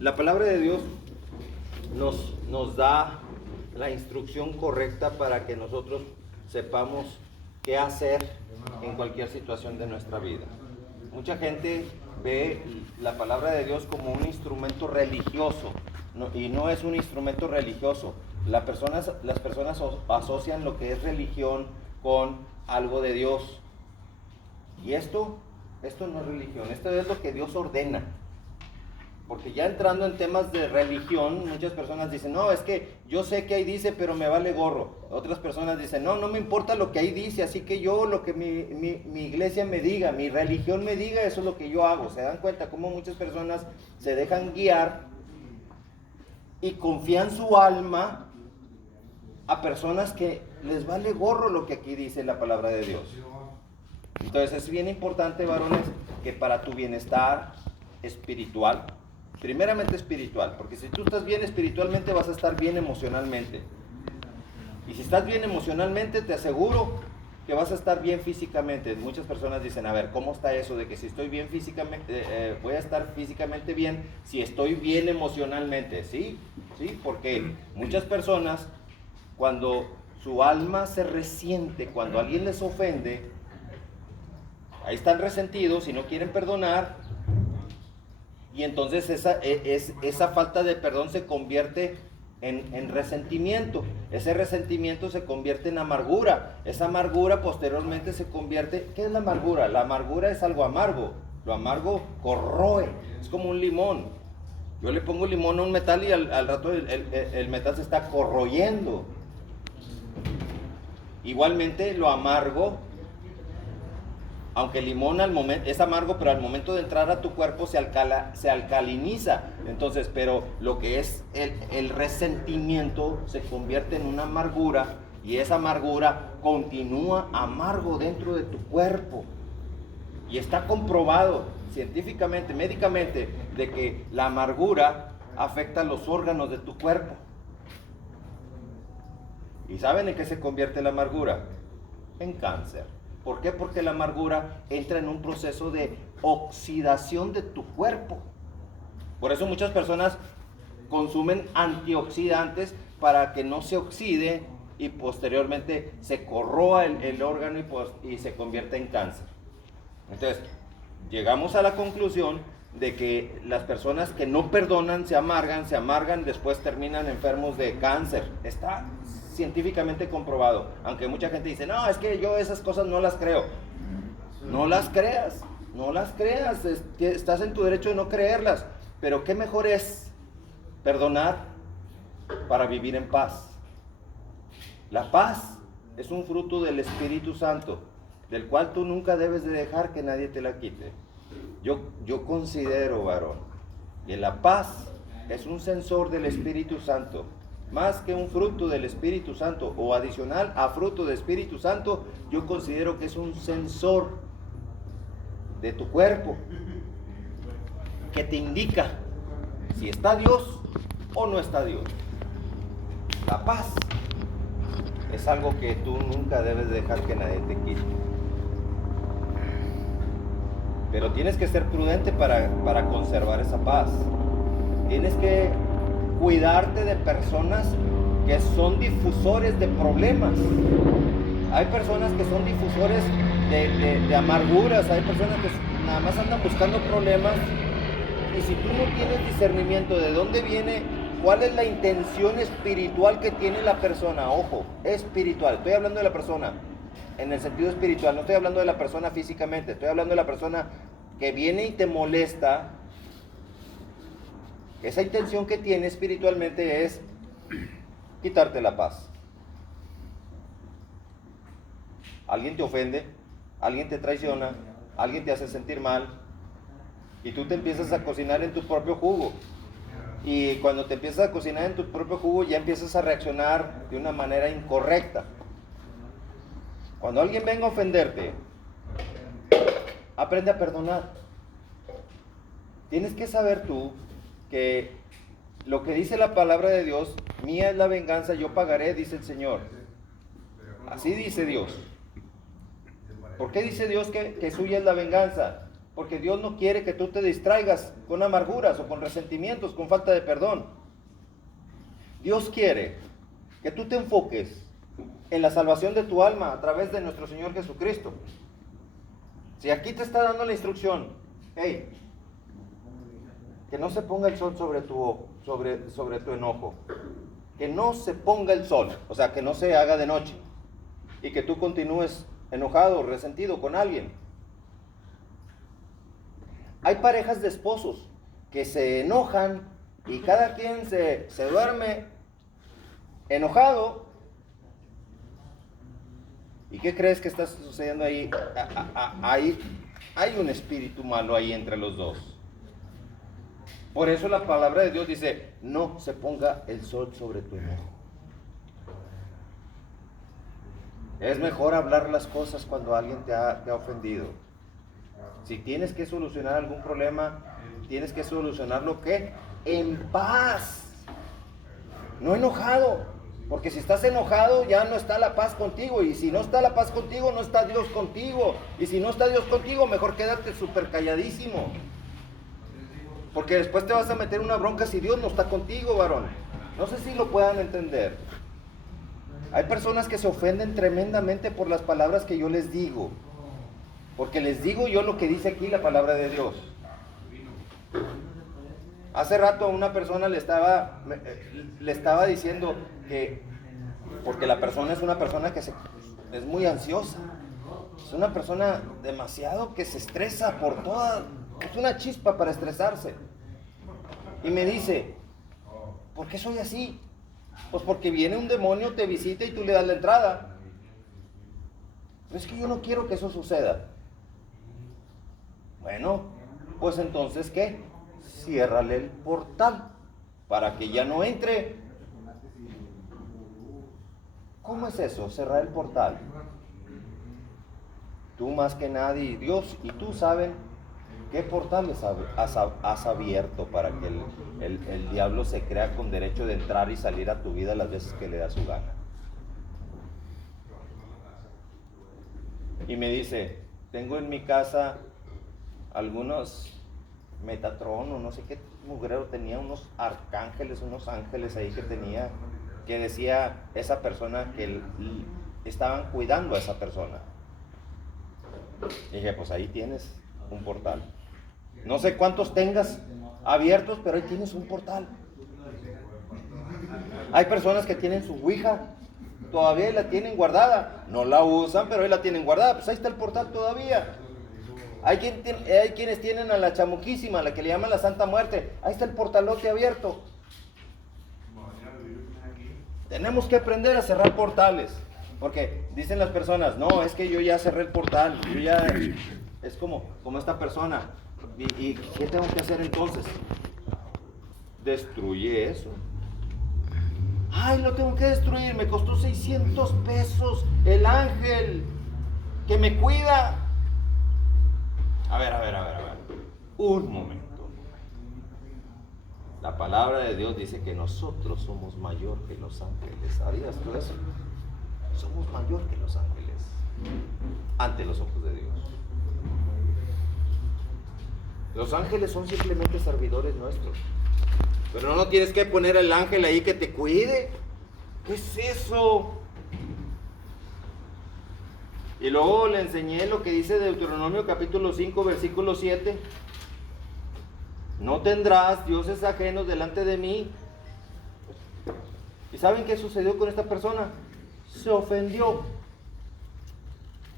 La palabra de Dios nos da la instrucción correcta para que nosotros sepamos qué hacer en cualquier situación de nuestra vida. Mucha gente ve la palabra de Dios como un instrumento religioso, y no es un instrumento religioso. Las personas asocian lo que es religión con algo de Dios. Y esto no es religión, esto es lo que Dios ordena. Porque ya entrando en temas de religión, muchas personas dicen, no, es que yo sé que ahí dice, pero me vale gorro. Otras personas dicen, no me importa lo que ahí dice, así que yo, lo que mi iglesia me diga, mi religión me diga, eso es lo que yo hago. ¿Se dan cuenta cómo muchas personas se dejan guiar y confían su alma a personas que les vale gorro lo que aquí dice la palabra de Dios? Entonces es bien importante, varones, que para tu bienestar espiritual, primeramente espiritual, porque si tú estás bien espiritualmente vas a estar bien emocionalmente, y si estás bien emocionalmente te aseguro que vas a estar bien físicamente. Muchas personas dicen, a ver, ¿cómo está eso de que si estoy bien físicamente, voy a estar físicamente bien si estoy bien emocionalmente? Sí, porque muchas personas, cuando su alma se resiente, cuando alguien les ofende, ahí están resentidos y no quieren perdonar. Y entonces esa falta de perdón se convierte en resentimiento. Ese resentimiento se convierte en amargura. Esa amargura posteriormente se convierte... ¿Qué es la amargura? La amargura es algo amargo. Lo amargo corroe. Es como un limón. Yo le pongo limón a un metal y al rato el metal se está corroyendo. Igualmente lo amargo, aunque el limón es amargo, pero al momento de entrar a tu cuerpo se alcaliniza. Entonces, pero lo que es el resentimiento se convierte en una amargura, y esa amargura continúa amargo dentro de tu cuerpo. Y está comprobado científicamente, médicamente, de que la amargura afecta los órganos de tu cuerpo. ¿Y saben en qué se convierte la amargura? En cáncer. ¿Por qué? Porque la amargura entra en un proceso de oxidación de tu cuerpo. Por eso muchas personas consumen antioxidantes para que no se oxide y posteriormente se corroa el órgano y se convierte en cáncer. Entonces, llegamos a la conclusión de que las personas que no perdonan se amargan, después terminan enfermos de cáncer. Está científicamente comprobado, aunque mucha gente dice, no, es que yo esas cosas no las creo. No las creas, estás en tu derecho de no creerlas, pero qué mejor es perdonar para vivir en paz. La paz es un fruto del Espíritu Santo, del cual tú nunca debes de dejar que nadie te la quite. Yo considero, varón, que la paz es un sensor del Espíritu Santo. Más que un fruto del Espíritu Santo o adicional a fruto del Espíritu Santo, yo considero que es un sensor de tu cuerpo que te indica si está Dios o no está Dios. La paz es algo que tú nunca debes dejar que nadie te quite. Pero tienes que ser prudente para conservar esa paz. Tienes que cuidarte de personas que son difusores de problemas. Hay personas que son difusores de amarguras, hay personas que nada más andan buscando problemas, y si tú no tienes discernimiento de dónde viene, cuál es la intención espiritual que tiene la persona, ojo, espiritual, estoy hablando de la persona en el sentido espiritual, no estoy hablando de la persona físicamente, estoy hablando de la persona que viene y te molesta. Esa intención que tiene espiritualmente es quitarte la paz. Alguien te ofende, alguien te traiciona, alguien te hace sentir mal, y tú te empiezas a cocinar en tu propio jugo. Y cuando te empiezas a cocinar en tu propio jugo, ya empiezas a reaccionar de una manera incorrecta. Cuando alguien venga a ofenderte, aprende a perdonar. Tienes que saber tú que lo que dice la palabra de Dios, mía es la venganza, yo pagaré, dice el Señor. Así dice Dios. ¿Por qué dice Dios que suya es la venganza? Porque Dios no quiere que tú te distraigas con amarguras o con resentimientos, con falta de perdón. Dios quiere que tú te enfoques en la salvación de tu alma a través de nuestro Señor Jesucristo. Si aquí te está dando la instrucción, hey, que no se ponga el sol sobre tu enojo, que no se ponga el sol, o sea, que no se haga de noche, y que tú continúes enojado, resentido con alguien. Hay parejas de esposos que se enojan y cada quien se duerme enojado. ¿Y qué crees que está sucediendo ahí? Hay un espíritu malo ahí entre los dos. Por eso la palabra de Dios dice, no se ponga el sol sobre tu enojo. Es mejor hablar las cosas cuando alguien te ha ofendido. Si tienes que solucionar algún problema, tienes que solucionarlo, ¿qué? En paz. No enojado. Porque si estás enojado, ya no está la paz contigo. Y si no está la paz contigo, no está Dios contigo. Y si no está Dios contigo, mejor quédate súper calladísimo. Porque después te vas a meter una bronca si Dios no está contigo, varón. No sé si lo puedan entender. Hay personas que se ofenden tremendamente por las palabras que yo les digo. Porque les digo yo lo que dice aquí la palabra de Dios. Hace rato a una persona le estaba diciendo que, porque la persona es una persona que es muy ansiosa. Es una persona demasiado que se estresa por toda, es una chispa para estresarse. Y me dice, ¿por qué soy así? Pues porque viene un demonio, te visita y tú le das la entrada. Pero es que yo no quiero que eso suceda. Bueno, pues entonces, ¿qué? Ciérrale el portal para que ya no entre. ¿Cómo es eso? Cerrar el portal. Tú más que nadie, Dios y tú saben qué portales has abierto para que el diablo se crea con derecho de entrar y salir a tu vida las veces que le da su gana. Y me dice, tengo en mi casa algunos Metatron o no sé qué mugrero tenía, unos arcángeles, unos ángeles ahí que tenía, que decía esa persona que estaban cuidando a esa persona. Y dije, pues ahí tienes un portal. No sé cuántos tengas abiertos, pero ahí tienes un portal. Hay personas que tienen su ouija, todavía la tienen guardada, no la usan, pero ahí la tienen guardada, pues ahí está el portal todavía. Hay quienes tienen a la chamuquísima, la que le llaman la Santa Muerte, ahí está el portalote abierto. Tenemos que aprender a cerrar portales, porque dicen las personas, no, es que yo ya cerré el portal, yo ya, es como esta persona, ¿y qué tengo que hacer entonces? Destruye eso. Ay, lo tengo que destruir, me costó 600 pesos el ángel que me cuida. A ver. Un momento. La palabra de Dios dice que nosotros somos mayor que los ángeles. ¿Sabías tú eso? Somos mayor que los ángeles ante los ojos de Dios. Los ángeles son simplemente servidores nuestros. Pero no tienes que poner al ángel ahí que te cuide. ¿Qué es eso? Y luego le enseñé lo que dice Deuteronomio capítulo 5, versículo 7. No tendrás dioses ajenos delante de mí. ¿Y saben qué sucedió con esta persona? Se ofendió.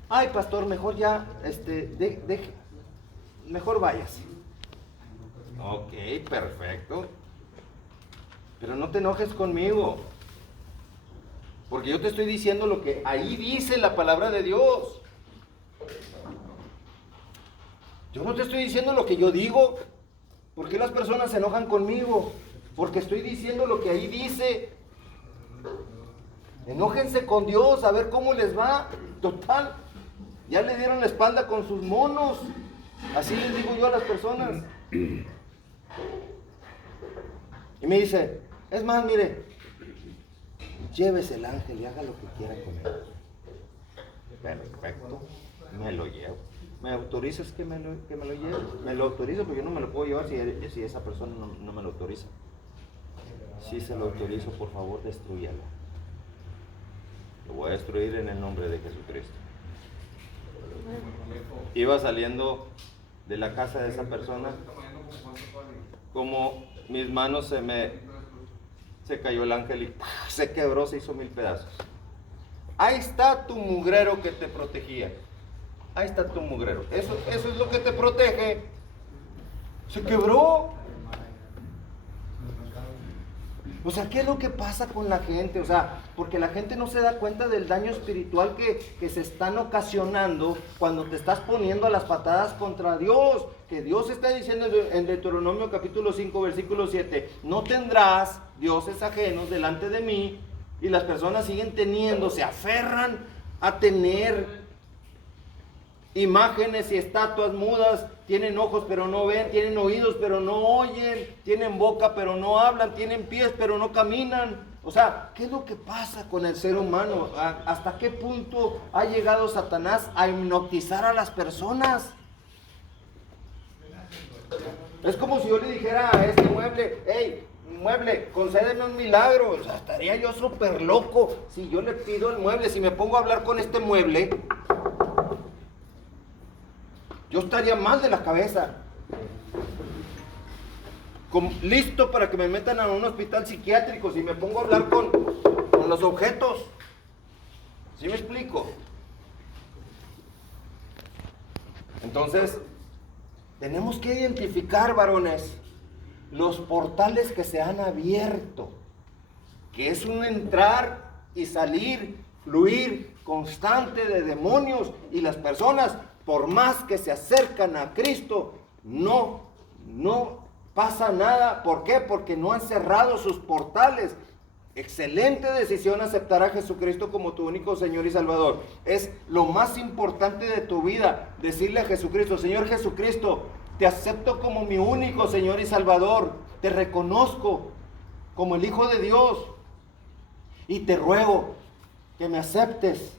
Ay, pastor, mejor ya, mejor váyase. Ok, perfecto. Pero no te enojes conmigo. Porque yo te estoy diciendo lo que ahí dice la palabra de Dios. Yo no te estoy diciendo lo que yo digo. ¿Por qué las personas se enojan conmigo? Porque estoy diciendo lo que ahí dice. Enójense con Dios, a ver cómo les va. Total, ya le dieron la espalda con sus monos. Así les digo yo a las personas. Y me dice, es más, mire, llévese el ángel y haga lo que quiera con él. Perfecto, me lo llevo. ¿Me autorizas que me lo lleve? Me lo autorizo porque yo no me lo puedo llevar si esa persona no me lo autoriza. Si se lo autorizo, por favor, destrúyalo. Lo voy a destruir en el nombre de Jesucristo. Iba saliendo de la casa de esa persona, como mis manos se cayó el ángel y se quebró, se hizo 1000 pedazos. Ahí está tu mugrero que te protegía. Ahí está tu mugrero. Eso es lo que te protege. Se quebró. O sea, ¿qué es lo que pasa con la gente? O sea, porque la gente no se da cuenta del daño espiritual que se están ocasionando cuando te estás poniendo a las patadas contra Dios. Que Dios está diciendo en Deuteronomio capítulo 5, versículo 7, no tendrás dioses ajenos delante de mí. Y las personas siguen teniendo, se aferran a tener imágenes y estatuas mudas. Tienen ojos pero no ven, tienen oídos pero no oyen, tienen boca pero no hablan, tienen pies pero no caminan. O sea, ¿qué es lo que pasa con el ser humano? ¿Hasta qué punto ha llegado Satanás a hipnotizar a las personas? Es como si yo le dijera a este mueble, hey, mueble, concédeme un milagro. O sea, estaría yo súper loco si yo le pido el mueble. Si me pongo a hablar con este mueble, yo estaría mal de la cabeza, listo para que me metan a un hospital psiquiátrico si me pongo a hablar con los objetos. ¿Sí me explico? Entonces, tenemos que identificar, varones, los portales que se han abierto, que es un entrar y salir, fluir constante de demonios, y las personas, por más que se acercan a Cristo, no pasa nada. ¿Por qué? Porque no han cerrado sus portales. Excelente decisión aceptar a Jesucristo como tu único Señor y Salvador. Es lo más importante de tu vida, decirle a Jesucristo, Señor Jesucristo, te acepto como mi único Señor y Salvador. Te reconozco como el Hijo de Dios. Y te ruego que me aceptes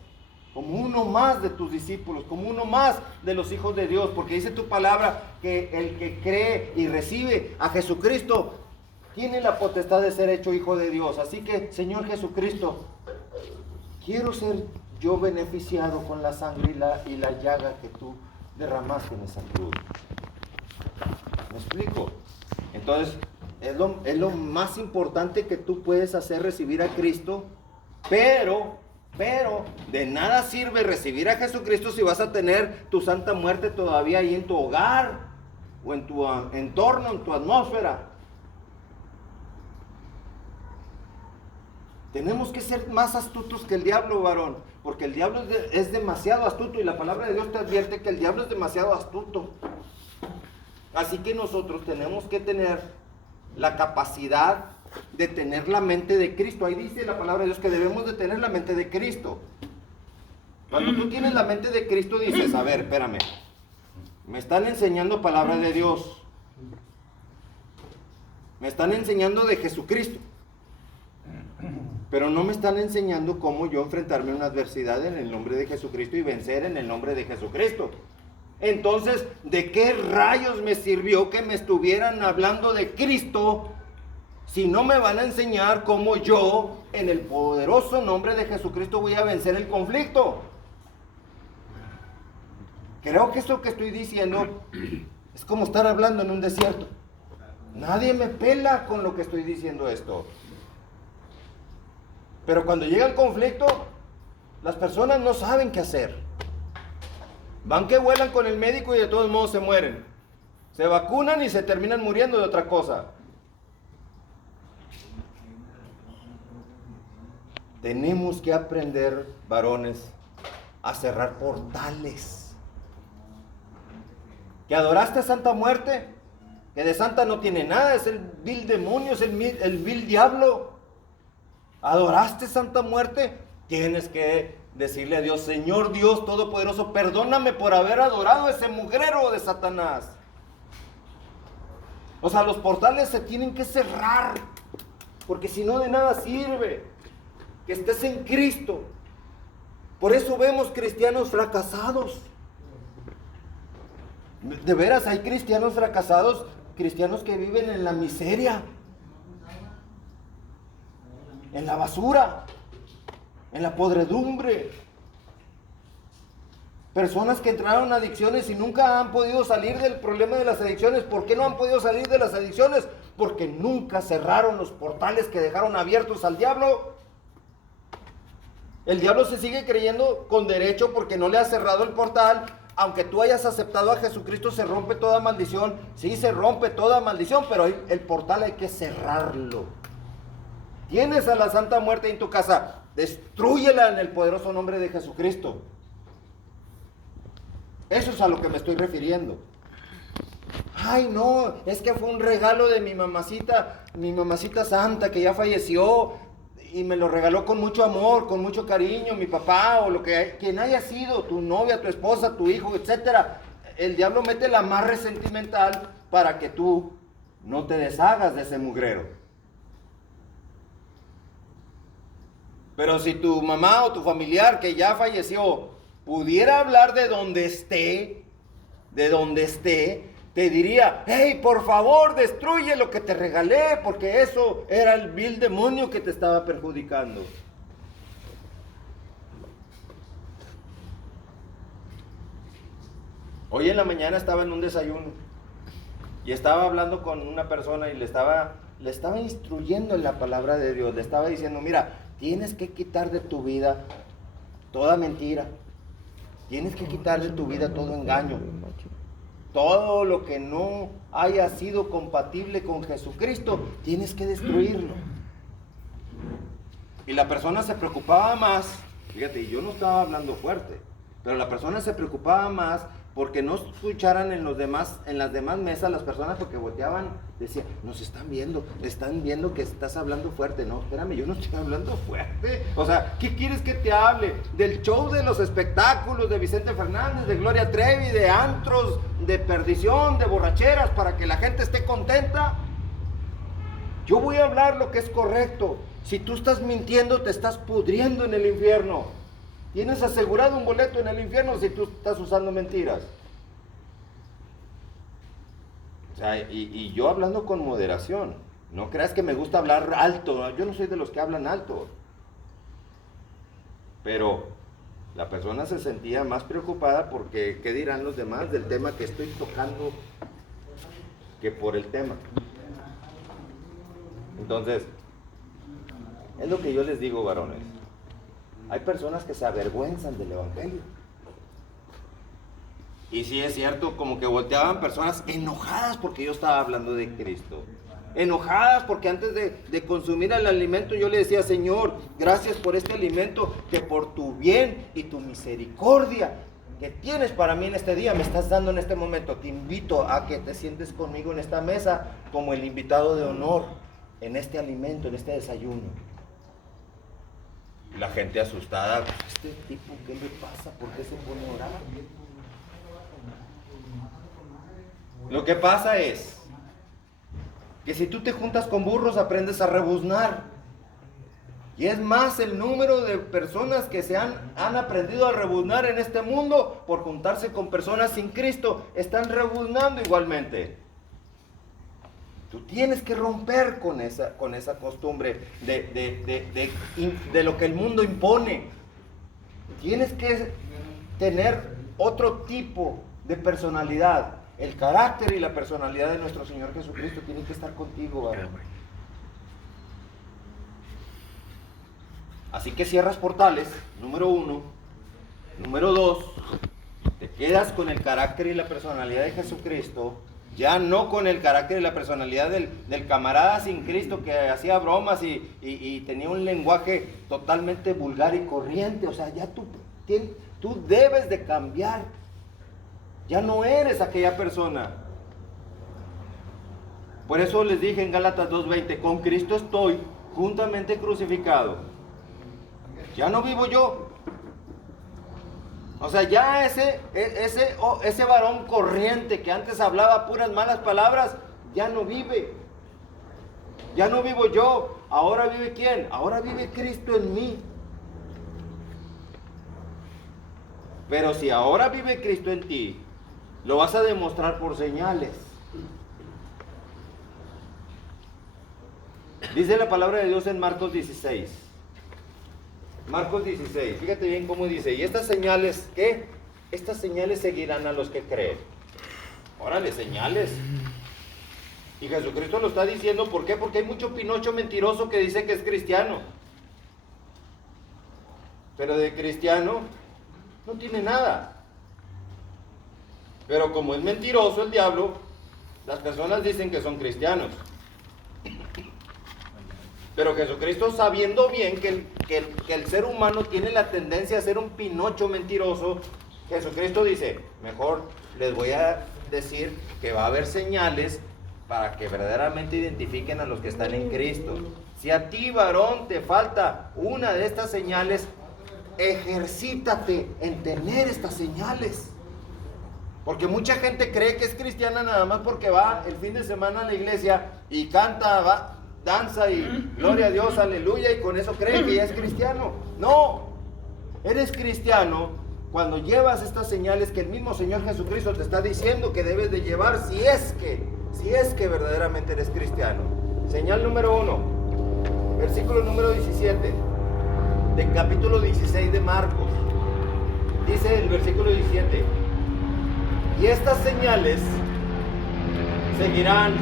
como uno más de tus discípulos, como uno más de los hijos de Dios, porque dice tu palabra que el que cree y recibe a Jesucristo tiene la potestad de ser hecho hijo de Dios. Así que, Señor Jesucristo, quiero ser yo beneficiado con la sangre y la llaga que tú derramaste en esa cruz. ¿Me explico? Entonces, es lo más importante que tú puedes hacer, recibir a Cristo, pero de nada sirve recibir a Jesucristo si vas a tener tu santa muerte todavía ahí en tu hogar, o en tu entorno, en tu atmósfera. Tenemos que ser más astutos que el diablo, varón, porque el diablo es demasiado astuto, y la palabra de Dios te advierte que el diablo es demasiado astuto. Así que nosotros tenemos que tener la capacidad de tener la mente de Cristo. Ahí dice la palabra de Dios que debemos de tener la mente de Cristo. Cuando tú tienes la mente de Cristo, dices, a ver, espérame, me están enseñando palabra de Dios, me están enseñando de Jesucristo, pero no me están enseñando cómo yo enfrentarme a una adversidad en el nombre de Jesucristo y vencer en el nombre de Jesucristo. Entonces, ¿de qué rayos me sirvió que me estuvieran hablando de Cristo si no me van a enseñar cómo yo, en el poderoso nombre de Jesucristo, voy a vencer el conflicto? Creo que esto que estoy diciendo es como estar hablando en un desierto. Nadie me pela con lo que estoy diciendo esto. Pero cuando llega el conflicto, las personas no saben qué hacer. Van que vuelan con el médico y de todos modos se mueren. Se vacunan y se terminan muriendo de otra cosa. Tenemos que aprender, varones, a cerrar portales. ¿Que adoraste a Santa Muerte? Que de santa no tiene nada, es el vil demonio, es el vil diablo. ¿Adoraste Santa Muerte? Tienes que decirle a Dios, Señor Dios Todopoderoso, perdóname por haber adorado a ese mugrero de Satanás. O sea, los portales se tienen que cerrar, porque si no, de nada sirve que estés en Cristo. Por eso vemos cristianos fracasados. De veras, hay cristianos fracasados, cristianos que viven en la miseria, en la basura, en la podredumbre. Personas que entraron en adicciones y nunca han podido salir del problema de las adicciones. ¿Por qué no han podido salir de las adicciones? Porque nunca cerraron los portales que dejaron abiertos al diablo. El diablo se sigue creyendo con derecho porque no le ha cerrado el portal. Aunque tú hayas aceptado a Jesucristo, se rompe toda maldición. Sí, se rompe toda maldición, pero el portal hay que cerrarlo. Tienes a la Santa Muerte en tu casa, destrúyela en el poderoso nombre de Jesucristo. Eso es a lo que me estoy refiriendo. Ay, no, es que fue un regalo de mi mamacita santa que ya falleció y me lo regaló con mucho amor, con mucho cariño, mi papá o quien haya sido, tu novia, tu esposa, tu hijo, etcétera. El diablo mete la amarre sentimental para que tú no te deshagas de ese mugrero. Pero si tu mamá o tu familiar que ya falleció pudiera hablar de donde esté, te diría: hey, por favor, destruye lo que te regalé, porque eso era el vil demonio que te estaba perjudicando. Hoy en la mañana estaba en un desayuno y estaba hablando con una persona y le estaba instruyendo en la palabra de Dios. Le estaba diciendo: mira, tienes que quitar de tu vida toda mentira. Tienes que quitar de tu vida todo engaño. Todo lo que no haya sido compatible con Jesucristo, tienes que destruirlo. Y la persona se preocupaba más, fíjate, yo no estaba hablando fuerte, pero la persona se preocupaba más porque no escucharan en las demás mesas las personas, porque volteaban, decían: nos están viendo que estás hablando fuerte. No, espérame, yo no estoy hablando fuerte. O sea, ¿qué quieres que te hable? Del show de los espectáculos de Vicente Fernández, de Gloria Trevi, de antros, de perdición, de borracheras, para que la gente esté contenta. Yo voy a hablar lo que es correcto. Si tú estás mintiendo, te estás pudriendo en el infierno. Tienes asegurado un boleto en el infierno si tú estás usando mentiras. O sea, y yo hablando con moderación. No creas que me gusta hablar alto. Yo no soy de los que hablan alto. Pero la persona se sentía más preocupada porque ¿qué dirán los demás del tema que estoy tocando que por el tema? Entonces, es lo que yo les digo, varones. Hay personas que se avergüenzan del evangelio. Y sí es cierto, como que volteaban personas enojadas porque yo estaba hablando de Cristo. Enojadas porque antes de consumir el alimento yo le decía: Señor, gracias por este alimento, que por tu bien y tu misericordia que tienes para mí en este día, me estás dando en este momento. Te invito a que te sientes conmigo en esta mesa como el invitado de honor en este alimento, en este desayuno. La gente asustada: ¿este tipo qué le pasa? ¿Por qué se pone a orar? Lo que pasa es que si tú te juntas con burros, aprendes a rebuznar. Y es más el número de personas que han aprendido a rebuznar en este mundo por juntarse con personas sin Cristo. Están rebuznando igualmente. Tú tienes que romper con esa costumbre de lo que el mundo impone. Tienes que tener otro tipo de personalidad. El carácter y la personalidad de nuestro Señor Jesucristo tienen que estar contigo, varón. Así que cierras portales, número 1. Número 2, te quedas con el carácter y la personalidad de Jesucristo. Ya no con el carácter y la personalidad del camarada sin Cristo que hacía bromas y tenía un lenguaje totalmente vulgar y corriente. O sea, ya tú debes de cambiar. Ya no eres aquella persona. Por eso les dije en Gálatas 2:20: con Cristo estoy juntamente crucificado. Ya no vivo yo. O sea, ya ese varón corriente que antes hablaba puras malas palabras, ya no vive. Ya no vivo yo. Ahora vive ¿quién? Ahora vive Cristo en mí. Pero si ahora vive Cristo en ti, Lo vas a demostrar por señales. Dice la palabra de Dios en Marcos 16. Marcos 16, fíjate bien cómo dice, y estas señales, ¿qué? Estas señales seguirán a los que creen. Órale, señales. Y Jesucristo lo está diciendo, ¿por qué? Porque hay mucho pinocho mentiroso que dice que es cristiano. Pero de cristiano no tiene nada. Pero como es mentiroso el diablo, las personas dicen que son cristianos. Pero Jesucristo, sabiendo bien que el ser humano tiene la tendencia a ser un pinocho mentiroso, Jesucristo dice, mejor les voy a decir que va a haber señales para que verdaderamente identifiquen a los que están en Cristo. Si a ti, varón, te falta una de estas señales, ejercítate en tener estas señales. Porque mucha gente cree que es cristiana nada más porque va el fin de semana a la iglesia y canta, danza y gloria a Dios, aleluya, y con eso cree que ya es cristiano. No, eres cristiano cuando llevas estas señales que el mismo Señor Jesucristo te está diciendo que debes de llevar si es que verdaderamente eres cristiano. Señal número 1, versículo número 17 del capítulo 16 de Marcos. Dice el versículo 17, y estas señales seguirán.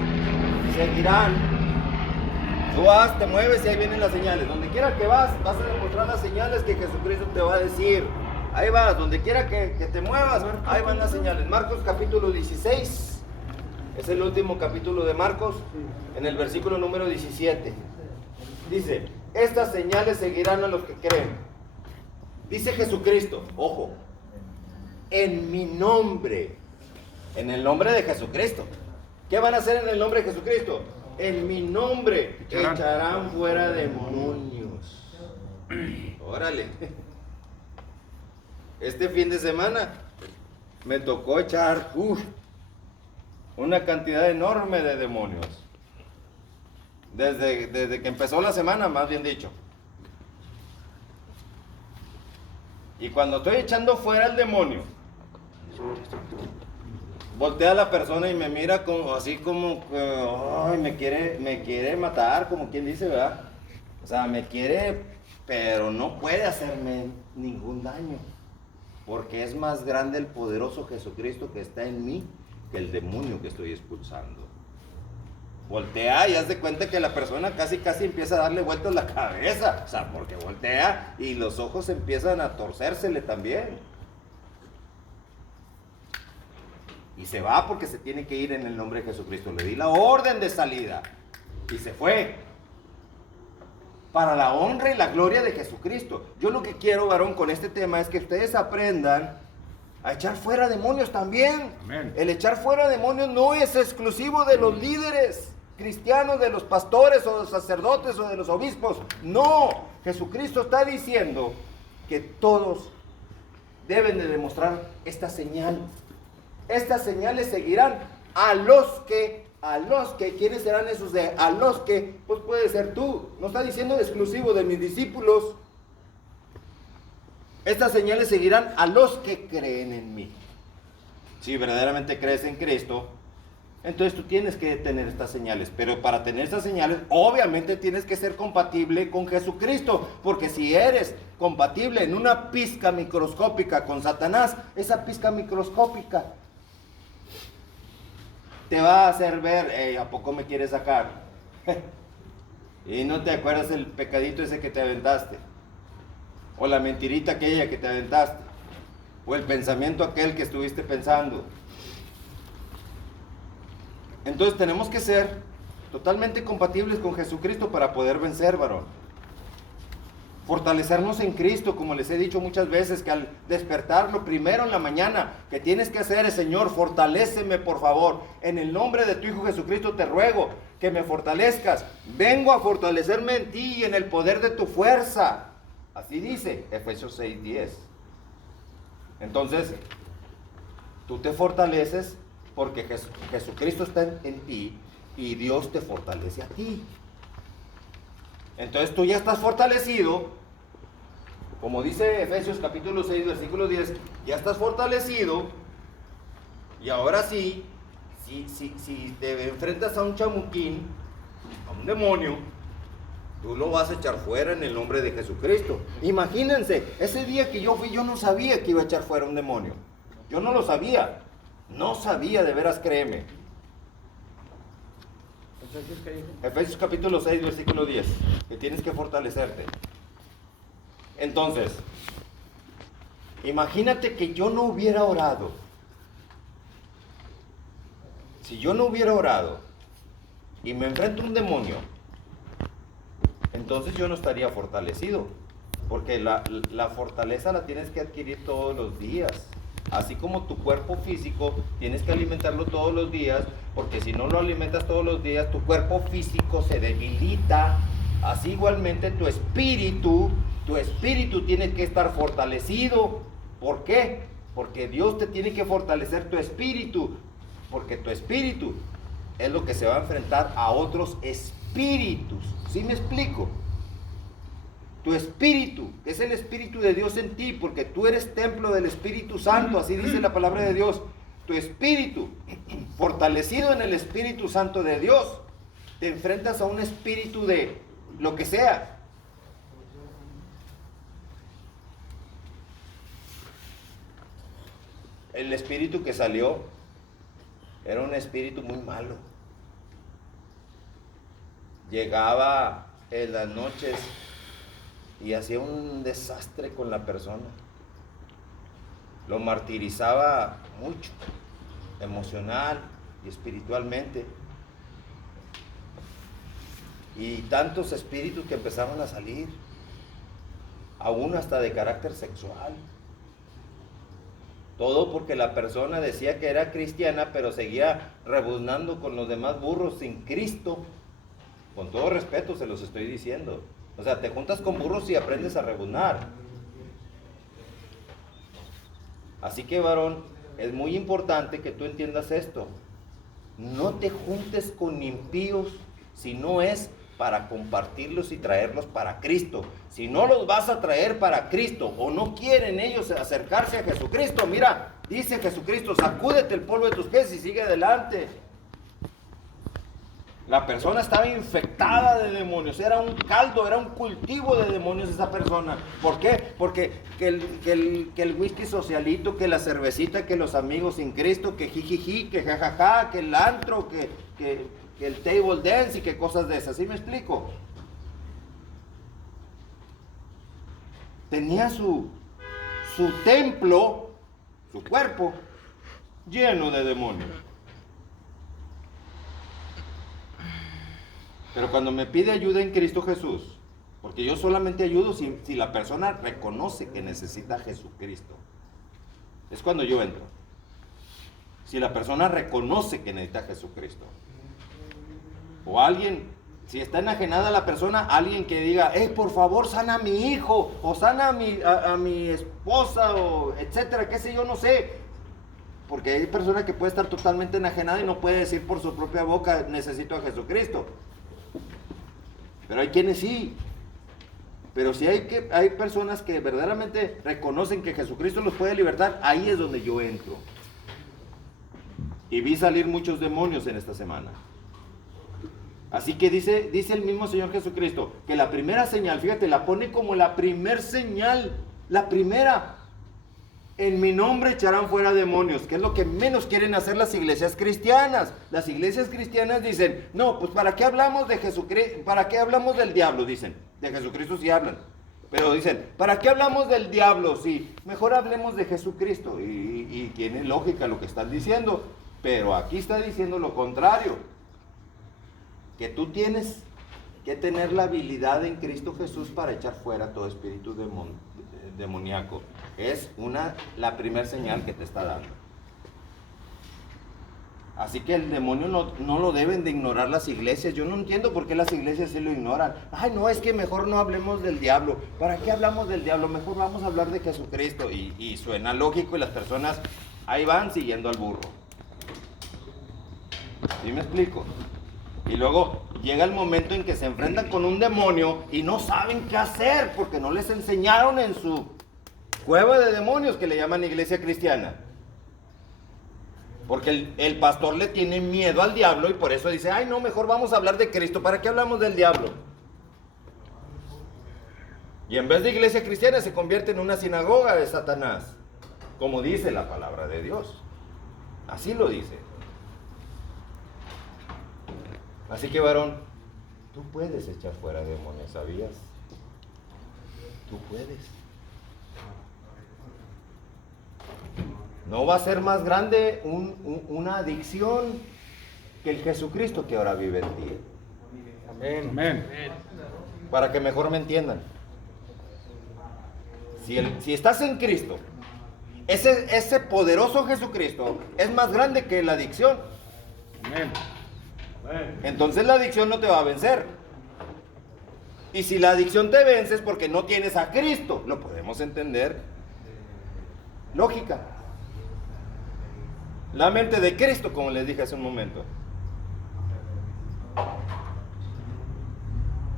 Tú vas, te mueves y ahí vienen las señales. Donde quiera que vas a demostrar las señales que Jesucristo te va a decir. Ahí vas, donde quiera que te muevas, ahí van las señales. Marcos capítulo 16, es el último capítulo de Marcos, en el versículo número 17. Dice, estas señales seguirán a los que creen. Dice Jesucristo, ojo, en mi nombre, en el nombre de Jesucristo. ¿Qué van a hacer en el nombre de Jesucristo? En mi nombre echarán fuera demonios. Órale. Este fin de semana me tocó echar una cantidad enorme de demonios. Desde que empezó la semana, más bien dicho. Y cuando estoy echando fuera el demonio, voltea a la persona y me mira como, así como, ay, me quiere matar, como quien dice, ¿verdad? O sea, me quiere, pero no puede hacerme ningún daño. Porque es más grande el poderoso Jesucristo que está en mí que el demonio que estoy expulsando. Voltea y haz de cuenta que la persona casi empieza a darle vueltas la cabeza. O sea, porque voltea y los ojos empiezan a torcérsele también. Y se va porque se tiene que ir en el nombre de Jesucristo. Le di la orden de salida y se fue. Para la honra y la gloria de Jesucristo. Yo lo que quiero, varón, con este tema es que ustedes aprendan a echar fuera demonios también. Amén. El echar fuera demonios no es exclusivo de los líderes cristianos, de los pastores o de los sacerdotes o de los obispos. No, Jesucristo está diciendo que todos deben de demostrar esta señal. Estas señales seguirán a los que, ¿quiénes serán esos de a los que? Pues puede ser tú. No está diciendo exclusivo de mis discípulos. Estas señales seguirán a los que creen en mí. Si verdaderamente crees en Cristo, entonces tú tienes que tener estas señales. Pero para tener estas señales, obviamente tienes que ser compatible con Jesucristo. Porque si eres compatible en una pizca microscópica con Satanás, esa pizca microscópica te va a hacer ver, ¿a poco me quieres sacar? Y no te acuerdas el pecadito ese que te aventaste, o la mentirita aquella que te aventaste, o el pensamiento aquel que estuviste pensando. Entonces tenemos que ser totalmente compatibles con Jesucristo para poder vencer, varón. Fortalecernos en Cristo, como les he dicho muchas veces, que al despertar lo primero en la mañana que tienes que hacer es, Señor, fortaléceme por favor. En el nombre de tu Hijo Jesucristo te ruego que me fortalezcas. Vengo a fortalecerme en ti y en el poder de tu fuerza. Así dice Efesios 6:10. Entonces, tú te fortaleces porque Jesucristo está en ti y Dios te fortalece a ti. Entonces tú ya estás fortalecido, como dice Efesios capítulo 6, versículo 10, ya estás fortalecido Y ahora sí, si te enfrentas a un chamuquín, a un demonio, tú lo vas a echar fuera en el nombre de Jesucristo. Imagínense, ese día que yo fui, yo no sabía que iba a echar fuera un demonio. Yo no lo sabía. No sabía, de veras, créeme. Efesios capítulo 6, versículo 10. Que tienes que fortalecerte. Entonces, imagínate que yo no hubiera orado. Si yo no hubiera orado y me enfrento a un demonio, entonces yo no estaría fortalecido. Porque la fortaleza la tienes que adquirir todos los días. Así como tu cuerpo físico tienes que alimentarlo todos los días, porque si no lo alimentas todos los días, tu cuerpo físico se debilita. Así igualmente tu espíritu tiene que estar fortalecido. ¿Por qué? Porque Dios te tiene que fortalecer tu espíritu, porque tu espíritu es lo que se va a enfrentar a otros espíritus. ¿Sí me explico? Tu espíritu, que es el Espíritu de Dios en ti, porque tú eres templo del Espíritu Santo, así dice la palabra de Dios. Tu espíritu, fortalecido en el Espíritu Santo de Dios, te enfrentas a un espíritu de lo que sea. El espíritu que salió era un espíritu muy malo. Llegaba en las noches y hacía un desastre con la persona. Lo martirizaba mucho, emocional y espiritualmente. Y tantos espíritus que empezaron a salir, aún hasta de carácter sexual. Todo porque la persona decía que era cristiana, pero seguía rebuznando con los demás burros sin Cristo. Con todo respeto se los estoy diciendo. O sea, te juntas con burros y aprendes a rebuznar. Así que, varón, es muy importante que tú entiendas esto. No te juntes con impíos si no es para compartirlos y traerlos para Cristo. Si no los vas a traer para Cristo o no quieren ellos acercarse a Jesucristo, mira, dice Jesucristo, sacúdete el polvo de tus pies y sigue adelante. La persona estaba infectada de demonios, era un caldo, era un cultivo de demonios esa persona. ¿Por qué? Porque que el whisky socialito, que la cervecita, que los amigos sin Cristo, que jijiji, que jajaja, que el antro, que el table dance y que cosas de esas. ¿Sí me explico? Tenía su templo, su cuerpo, lleno de demonios. Pero cuando me pide ayuda en Cristo Jesús, porque yo solamente ayudo si la persona reconoce que necesita a Jesucristo, es cuando yo entro. Si la persona reconoce que necesita a Jesucristo. O alguien, si está enajenada la persona, alguien que diga, por favor sana a mi hijo, o sana a mi esposa, o etcétera, qué sé yo, no sé. Porque hay personas que puede estar totalmente enajenada y no puede decir por su propia boca, necesito a Jesucristo. Pero hay quienes sí. Pero si hay personas que verdaderamente reconocen que Jesucristo los puede libertar, ahí es donde yo entro. Y vi salir muchos demonios en esta semana. Así que dice el mismo Señor Jesucristo, que la primera señal, fíjate, la pone como la primer señal, la primera. En mi nombre echarán fuera demonios, que es lo que menos quieren hacer las iglesias cristianas. Las iglesias cristianas dicen, no, pues ¿para qué hablamos de Jesucristo? ¿Para qué hablamos del diablo? Dicen, de Jesucristo sí hablan. Pero dicen, ¿para qué hablamos del diablo? Sí, mejor hablemos de Jesucristo. Y tiene lógica lo que están diciendo, pero aquí está diciendo lo contrario. Que tú tienes que tener la habilidad en Cristo Jesús para echar fuera todo espíritu demoníaco. Es la primera señal que te está dando. Así que el demonio no lo deben de ignorar las iglesias. Yo no entiendo por qué las iglesias sí lo ignoran. Ay, no, es que mejor no hablemos del diablo. ¿Para qué hablamos del diablo? Mejor vamos a hablar de Jesucristo. Y suena lógico y las personas ahí van siguiendo al burro. ¿Sí me explico? Y luego llega el momento en que se enfrentan con un demonio y no saben qué hacer porque no les enseñaron en su cueva de demonios que le llaman iglesia cristiana. Porque el pastor le tiene miedo al diablo y por eso dice, ay no, mejor vamos a hablar de Cristo, ¿para qué hablamos del diablo? Y en vez de iglesia cristiana se convierte en una sinagoga de Satanás, como dice la palabra de Dios. Así lo dice. Así que varón, tú puedes echar fuera demonios, ¿sabías? Tú puedes. No va a ser más grande una adicción que el Jesucristo que ahora vive en ti. Amén. Amén. Para que mejor me entiendan. Si estás en Cristo, ese poderoso Jesucristo es más grande que la adicción. Amén. Entonces la adicción no te va a vencer. Y si la adicción te vence es porque no tienes a Cristo. Lo podemos entender. Lógica. La mente de Cristo, como les dije hace un momento.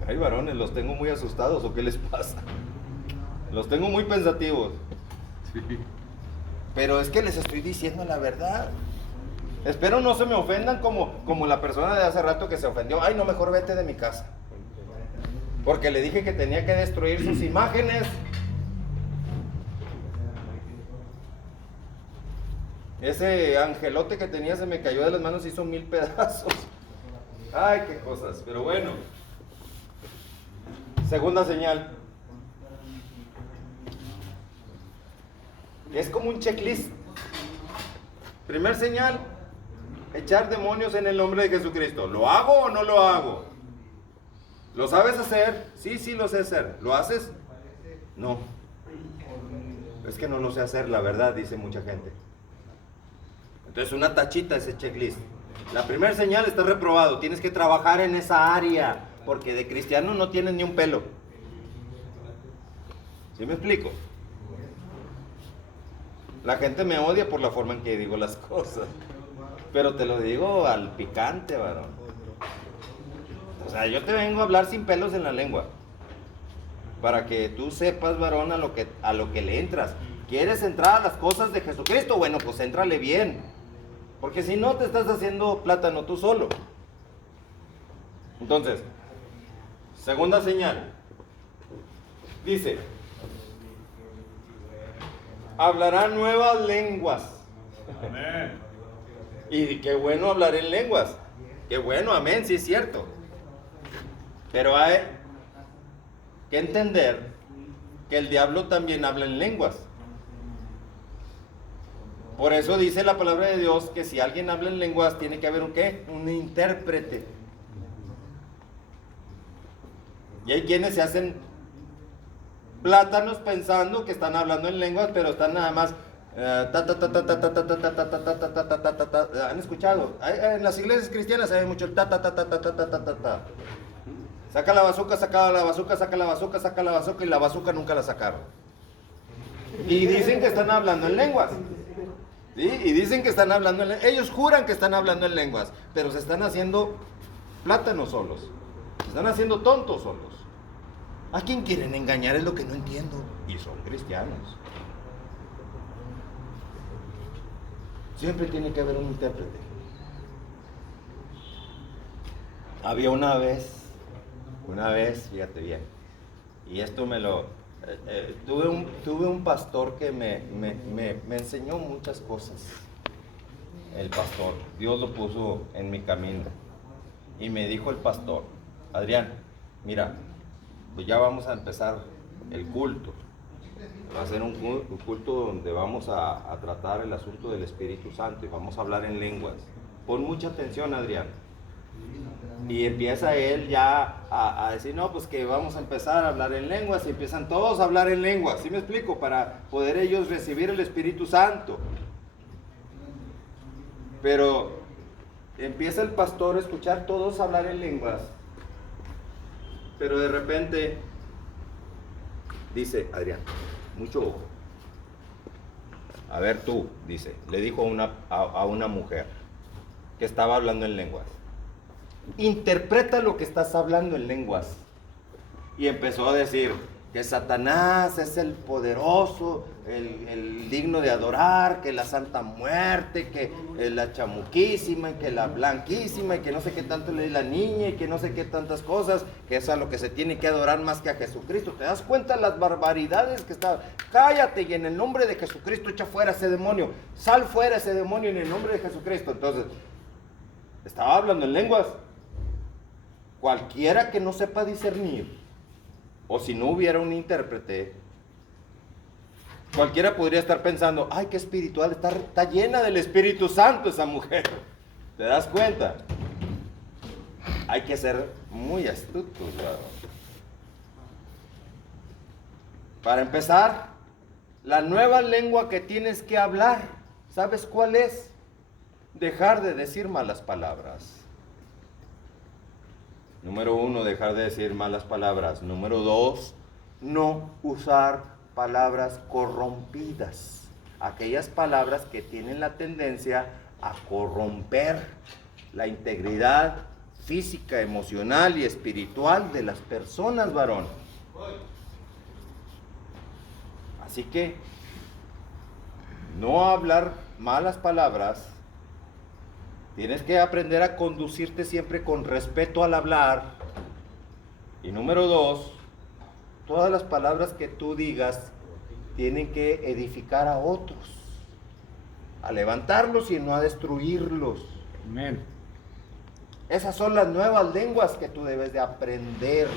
Ay, varones, los tengo muy asustados, ¿o qué les pasa? Los tengo muy pensativos. Sí. Pero es que les estoy diciendo la verdad. Espero no se me ofendan como la persona de hace rato que se ofendió. Ay, no, mejor vete de mi casa. Porque le dije que tenía que destruir sus imágenes. Ese angelote que tenía se me cayó de las manos y hizo 1000 pedazos. Ay, qué cosas. Pero bueno. Segunda señal. Es como un checklist. Primer señal, echar demonios en el nombre de Jesucristo. ¿Lo hago o no lo hago? ¿Lo sabes hacer? Sí, sí lo sé hacer. ¿Lo haces? No. Es que no lo sé hacer, la verdad, dice mucha gente. Entonces una tachita ese checklist. La primera señal, está reprobado. Tienes que trabajar en esa área, porque de cristiano no tienes ni un pelo. ¿Sí me explico? La gente me odia por la forma en que digo las cosas. Pero te lo digo al picante, varón. O sea, yo te vengo a hablar sin pelos en la lengua. Para que tú sepas, varón, a lo que le entras. ¿Quieres entrar a las cosas de Jesucristo? Bueno, pues éntrale bien. Porque si no, te estás haciendo plátano tú solo. Entonces, segunda señal. Dice, hablará nuevas lenguas. Amén. Y qué bueno hablar en lenguas. Qué bueno, amén, sí es cierto. Pero hay que entender que el diablo también habla en lenguas. Por eso dice la palabra de Dios que si alguien habla en lenguas tiene que haber un ¿qué? Un intérprete. Y hay quienes se hacen plátanos pensando que están hablando en lenguas, pero están nada más ¿han escuchado? En las iglesias cristianas hay mucho el saca la bazuca, saca la bazuca, saca la bazuca, saca la bazuca, y la bazuca nunca la sacaron. Y dicen que están hablando en lenguas. ¿Sí? Y dicen que están hablando en lenguas. Ellos juran que están hablando en lenguas, pero se están haciendo plátanos solos. Se están haciendo tontos solos. ¿A quién quieren engañar? Es lo que no entiendo. Y son cristianos. Siempre tiene que haber un intérprete. Había una vez, fíjate bien, y esto me lo... tuve un pastor que me enseñó muchas cosas. El pastor, Dios lo puso en mi camino. Y me dijo el pastor, Adrián, mira, pues ya vamos a empezar el culto. Va a ser un culto donde vamos a tratar el asunto del Espíritu Santo y vamos a hablar en lenguas. Pon mucha atención, Adrián. Y empieza él ya a decir, no, pues que vamos a empezar a hablar en lenguas, y empiezan todos a hablar en lenguas, ¿sí me explico? Para poder ellos recibir el Espíritu Santo. Pero empieza el pastor a escuchar todos hablar en lenguas, pero de repente dice, Adrián, mucho ojo. A ver tú, dice, le dijo a una mujer que estaba hablando en lenguas. Interpreta lo que estás hablando en lenguas. Y empezó a decir, que Satanás es el poderoso, el digno de adorar, que la Santa Muerte, que la chamuquísima, que la blanquísima, y que no sé qué tanto le di la niña, y que no sé qué tantas cosas, que es a lo que se tiene que adorar más que a Jesucristo. ¿Te das cuenta de las barbaridades que está? Cállate y en el nombre de Jesucristo echa fuera ese demonio, sal fuera ese demonio en el nombre de Jesucristo. Entonces, estaba hablando en lenguas. Cualquiera que no sepa discernir, o si no hubiera un intérprete, cualquiera podría estar pensando, ay, qué espiritual, está llena del Espíritu Santo esa mujer. ¿Te das cuenta? Hay que ser muy astutos, ¿verdad? Para empezar, la nueva lengua que tienes que hablar, ¿sabes cuál es? Dejar de decir malas palabras. Número 1, dejar de decir malas palabras. Número 2, no usar palabras corrompidas. Aquellas palabras que tienen la tendencia a corromper la integridad física, emocional y espiritual de las personas, varón. Así que, no hablar malas palabras. Tienes que aprender a conducirte siempre con respeto al hablar. Y número 2, todas las palabras que tú digas tienen que edificar a otros, a levantarlos y no a destruirlos. Amén. Esas son las nuevas lenguas que tú debes de aprender.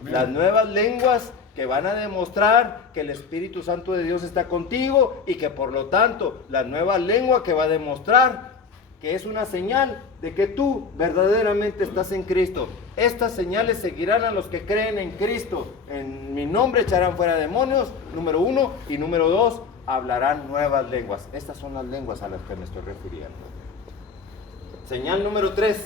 Amén. Las nuevas lenguas que van a demostrar que el Espíritu Santo de Dios está contigo y que por lo tanto la nueva lengua que va a demostrar que es una señal de que tú verdaderamente estás en Cristo. Estas señales seguirán a los que creen en Cristo. En mi nombre echarán fuera demonios, número 1, y número 2, hablarán nuevas lenguas. Estas son las lenguas a las que me estoy refiriendo. Señal número 3.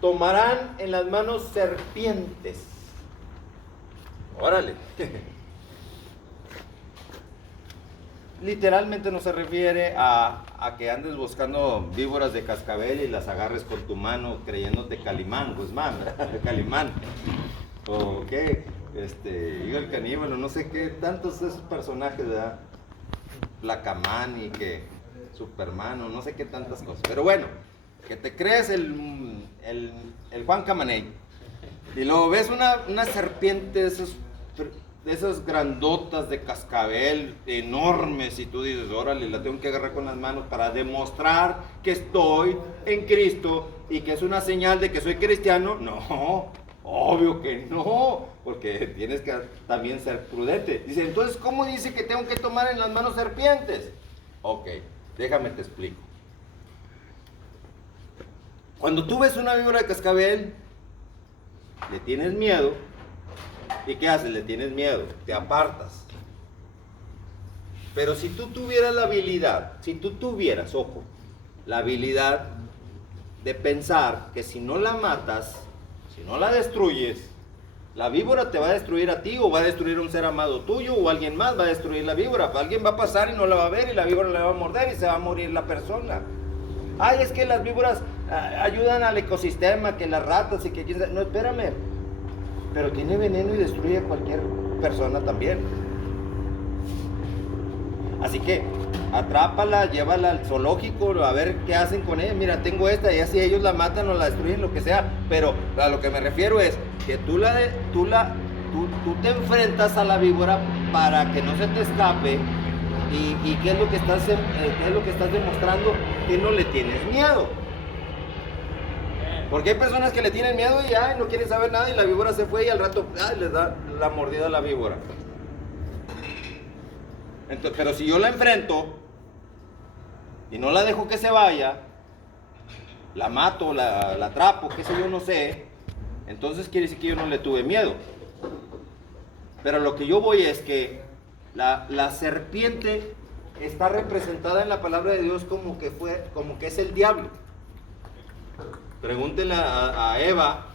Tomarán en las manos serpientes. Órale. Literalmente no se refiere a que andes buscando víboras de cascabel y las agarres con tu mano creyéndote Calimán, Guzmán, Calimán. O qué, el caníbal, o no sé qué, tantos de esos personajes, ¿verdad? Blackaman y que Superman, o no sé qué tantas cosas. Pero bueno, que te crees el Juan Camaney y luego ves una serpiente de esas grandotas de cascabel, enormes, y tú dices, órale, la tengo que agarrar con las manos para demostrar que estoy en Cristo y que es una señal de que soy cristiano. No, obvio que no, porque tienes que también ser prudente. Dice, entonces, ¿cómo dice que tengo que tomar en las manos serpientes? Ok, déjame te explico. Cuando tú ves una víbora de cascabel, le tienes miedo. ¿Y qué haces? Le tienes miedo, te apartas. Pero si tú tuvieras la habilidad, ojo, la habilidad de pensar que si no la matas, si no la destruyes, la víbora te va a destruir a ti, o va a destruir a un ser amado tuyo, o alguien más va a destruir la víbora. Alguien va a pasar y no la va a ver, y la víbora le va a morder y se va a morir la persona. Ay, es que las víboras ayudan al ecosistema, que las ratas y que... No, espérame. Pero tiene veneno y destruye a cualquier persona también. Así que atrápala, llévala al zoológico a ver qué hacen con ella. Mira, tengo esta, y así ellos la matan o la destruyen, lo que sea. Pero a lo que me refiero es que tú te enfrentas a la víbora para que no se te escape. ¿Y qué es lo que estás demostrando? Que no le tienes miedo. Porque hay personas que le tienen miedo y no quieren saber nada, y la víbora se fue y al rato les da la mordida a la víbora. Entonces, pero si yo la enfrento y no la dejo que se vaya, la mato, la atrapo, qué sé yo, no sé, entonces quiere decir que yo no le tuve miedo. Pero lo que yo voy es que la serpiente está representada en la palabra de Dios como que es el diablo. Pregúntenle a Eva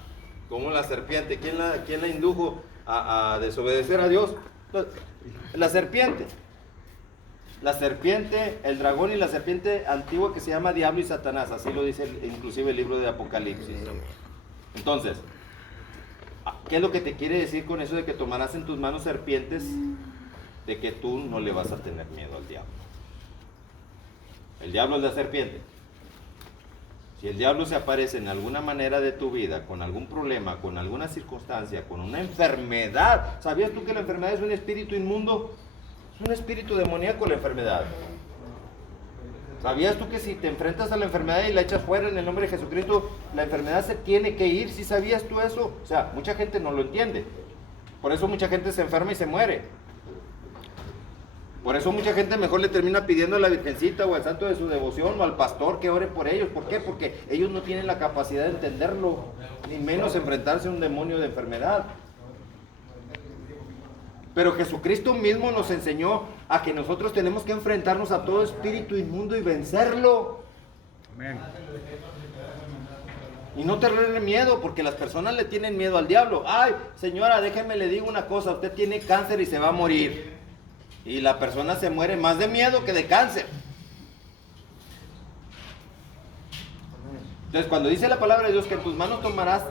cómo la serpiente, ¿quién la indujo a desobedecer a Dios? La serpiente. la serpiente, el dragón y la serpiente antigua que se llama Diablo y Satanás. Así lo dice inclusive el libro de Apocalipsis. Entonces, ¿qué es lo que te quiere decir con eso de que tomarás en tus manos serpientes? De que tú no le vas a tener miedo al diablo. El diablo es la serpiente. Si el diablo se aparece en alguna manera de tu vida, con algún problema, con alguna circunstancia, con una enfermedad, ¿sabías tú que la enfermedad es un espíritu inmundo? Es un espíritu demoníaco la enfermedad. ¿Sabías tú que si te enfrentas a la enfermedad y la echas fuera en el nombre de Jesucristo, la enfermedad se tiene que ir? ¿Sí sabías tú eso? O sea, mucha gente no lo entiende. Por eso mucha gente se enferma y se muere. Por eso mucha gente mejor le termina pidiendo a la Virgencita o al santo de su devoción o al pastor que ore por ellos. ¿Por qué? Porque ellos no tienen la capacidad de entenderlo, ni menos enfrentarse a un demonio de enfermedad. Pero Jesucristo mismo nos enseñó a que nosotros tenemos que enfrentarnos a todo espíritu inmundo y vencerlo. Amén. Y no tenerle miedo, porque las personas le tienen miedo al diablo. Ay, señora, déjeme le digo una cosa, usted tiene cáncer y se va a morir. Y la persona se muere más de miedo que de cáncer. Entonces, cuando dice la palabra de Dios que en tus manos tomarás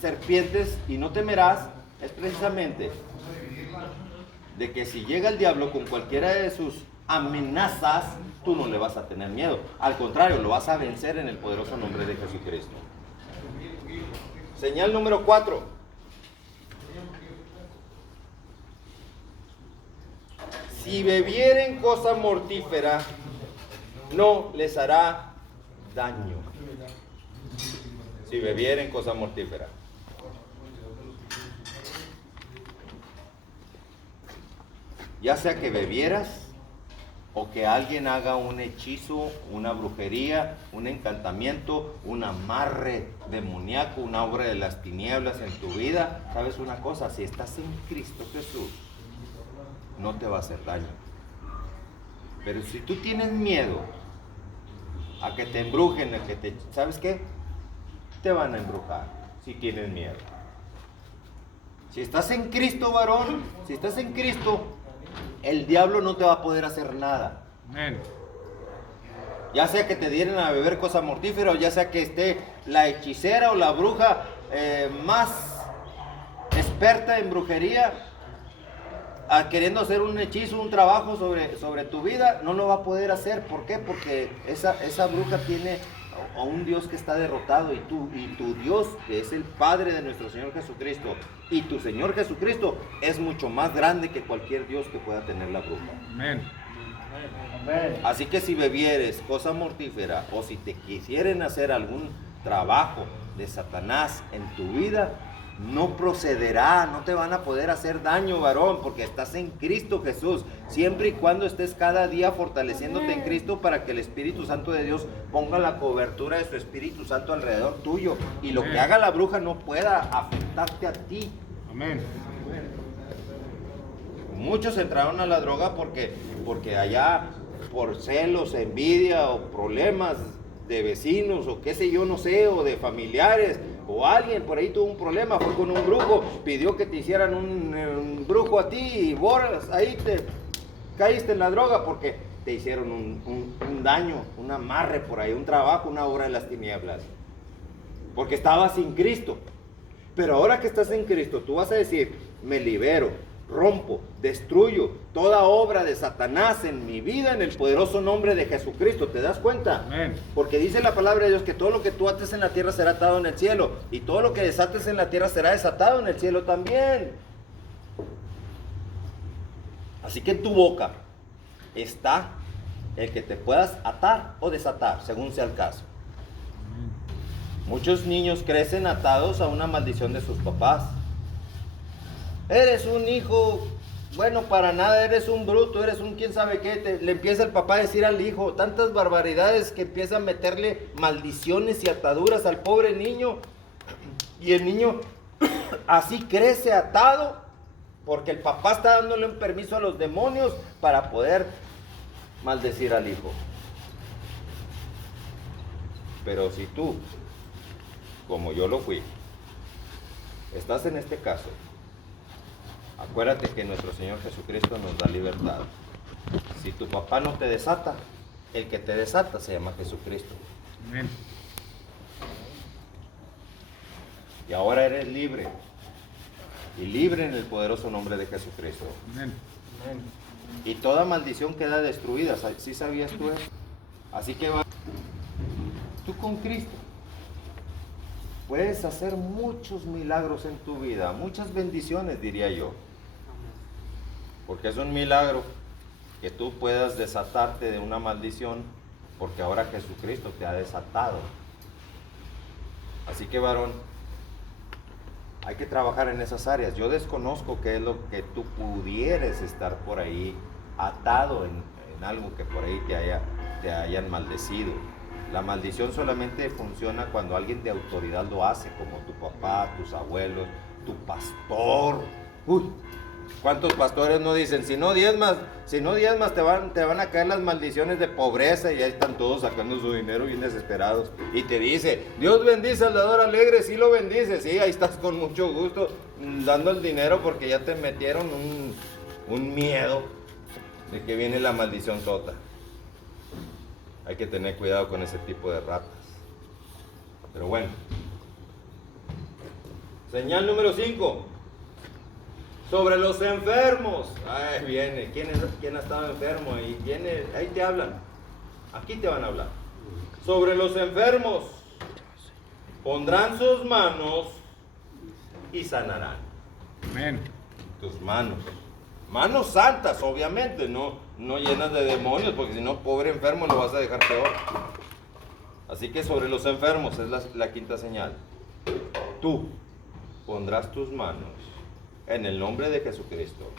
serpientes y no temerás, es precisamente de que si llega el diablo con cualquiera de sus amenazas, tú no le vas a tener miedo. Al contrario, lo vas a vencer en el poderoso nombre de Jesucristo. Señal número 4. Si bebieren cosa mortífera, no les hará daño. Si bebieren cosa mortífera. Ya sea que bebieras o que alguien haga un hechizo, una brujería, un encantamiento, un amarre demoníaco, una obra de las tinieblas en tu vida. ¿Sabes una cosa? Si estás en Cristo Jesús, no te va a hacer daño. Pero si tú tienes miedo a que te embrujen, a que te... ¿Sabes qué? Te van a embrujar si tienes miedo. Si estás en Cristo, varón, si estás en Cristo, el diablo no te va a poder hacer nada. Amén. Ya sea que te dieran a beber cosa mortífera, o ya sea que esté la hechicera o la bruja más experta en brujería, queriendo hacer un hechizo, un trabajo sobre tu vida, no lo va a poder hacer. ¿Por qué? Porque esa bruja tiene a un Dios que está derrotado, y tu Dios, que es el Padre de nuestro Señor Jesucristo, y tu Señor Jesucristo es mucho más grande que cualquier Dios que pueda tener la bruja. Amén. Así que si bebieres cosa mortífera, o si te quisieren hacer algún trabajo de Satanás en tu vida, no procederá, no te van a poder hacer daño, varón, porque estás en Cristo Jesús, siempre y cuando estés cada día fortaleciéndote en Cristo, para que el Espíritu Santo de Dios ponga la cobertura de su Espíritu Santo alrededor tuyo, y lo que haga la bruja no pueda afectarte a ti. Amén. Muchos entraron a la droga porque allá, por celos, envidia o problemas de vecinos o qué sé yo, no sé, o de familiares, o alguien por ahí tuvo un problema, fue con un brujo, pidió que te hicieran un brujo a ti, y boras, ahí te caíste en la droga porque te hicieron un daño, un amarre por ahí, un trabajo, una obra de las tinieblas, porque estabas sin Cristo. Pero ahora que estás en Cristo, tú vas a decir: me libero, rompo, destruyo toda obra de Satanás en mi vida en el poderoso nombre de Jesucristo. ¿Te das cuenta? Amén. Porque dice la palabra de Dios que todo lo que tú ates en la tierra será atado en el cielo, y todo lo que desates en la tierra será desatado en el cielo también. Así que en tu boca está el que te puedas atar o desatar, según sea el caso. Muchos niños crecen atados a una maldición de sus papás. Eres un hijo bueno para nada, eres un bruto, eres un quién sabe qué. Le empieza el papá a decir al hijo tantas barbaridades que empieza a meterle maldiciones y ataduras al pobre niño. Y el niño así crece atado, porque el papá está dándole un permiso a los demonios para poder maldecir al hijo. Pero si tú, como yo lo fui, estás en este caso, acuérdate que nuestro Señor Jesucristo nos da libertad. Si tu papá no te desata, el que te desata se llama Jesucristo. Amén. Y ahora eres libre. Y libre en el poderoso nombre de Jesucristo. Amén. Y toda maldición queda destruida. ¿Sí sabías tú eso? Así que tú con Cristo puedes hacer muchos milagros en tu vida, muchas bendiciones, diría yo. Porque es un milagro que tú puedas desatarte de una maldición, porque ahora Jesucristo te ha desatado. Así que, varón, hay que trabajar en esas áreas. Yo desconozco qué es lo que tú pudieres estar por ahí atado en algo que por ahí te hayan maldecido. La maldición solamente funciona cuando alguien de autoridad lo hace, como tu papá, tus abuelos, tu pastor. Uy, ¿cuántos pastores no dicen, si no diezmas te van a caer las maldiciones de pobreza? Y ahí están todos sacando su dinero bien desesperados. Y te dice, Dios bendice al dador alegre, sí lo bendice, sí, ahí estás con mucho gusto dando el dinero porque ya te metieron un miedo de que viene la maldición sota. Hay que tener cuidado con ese tipo de ratas. Pero bueno. Señal número 5. Sobre los enfermos. Ahí viene. ¿Quién ha estado enfermo? Ahí te hablan. Aquí te van a hablar. Sobre los enfermos. Pondrán sus manos y sanarán. Amén. Tus manos. Manos santas, obviamente, no llenas de demonios, porque si no, pobre enfermo, lo vas a dejar peor. Así que sobre los enfermos es la quinta señal. Tú pondrás tus manos en el nombre de Jesucristo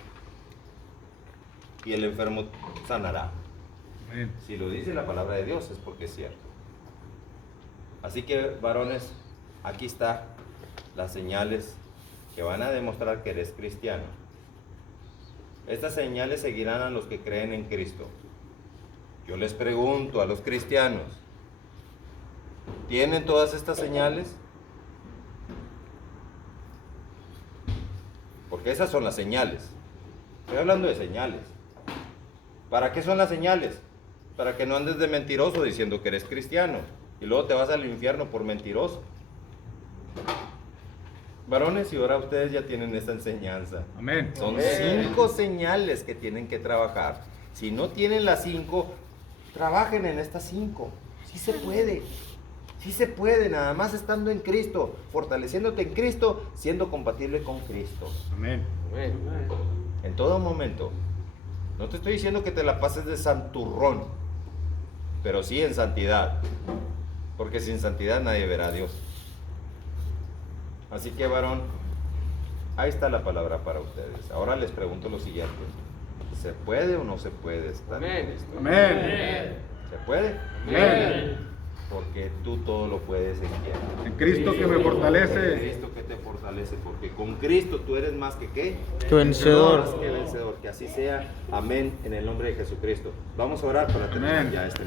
y el enfermo sanará. Amén. Si lo dice la palabra de Dios es porque es cierto. Así que, varones, aquí está las señales que van a demostrar que eres cristiano. Estas señales seguirán a los que creen en Cristo. Yo les pregunto a los cristianos, ¿tienen todas estas señales? Porque esas son las señales. Estoy hablando de señales. ¿Para qué son las señales? Para que no andes de mentiroso diciendo que eres cristiano y luego te vas al infierno por mentiroso. Varones, y ahora ustedes ya tienen esta enseñanza. Amén. Son Amén. 5 señales que tienen que trabajar. Si no tienen las 5, trabajen en estas 5. Sí se puede. Sí se puede, nada más estando en Cristo, fortaleciéndote en Cristo, siendo compatible con Cristo. Amén. En todo momento. No te estoy diciendo que te la pases de santurrón, pero sí en santidad. Porque sin santidad nadie verá a Dios. Así que, varón, ahí está la palabra para ustedes. Ahora les pregunto lo siguiente. ¿Se puede o no se puede estar en Cristo? Amén. ¿Se puede? Amén. Porque tú todo lo puedes en quién. En Cristo que me fortalece. En Cristo que te fortalece. Porque con Cristo tú eres más que ¿qué? Tu vencedor. Más que vencedor. Que así sea. Amén. En el nombre de Jesucristo. Vamos a orar para terminar Amén. ya este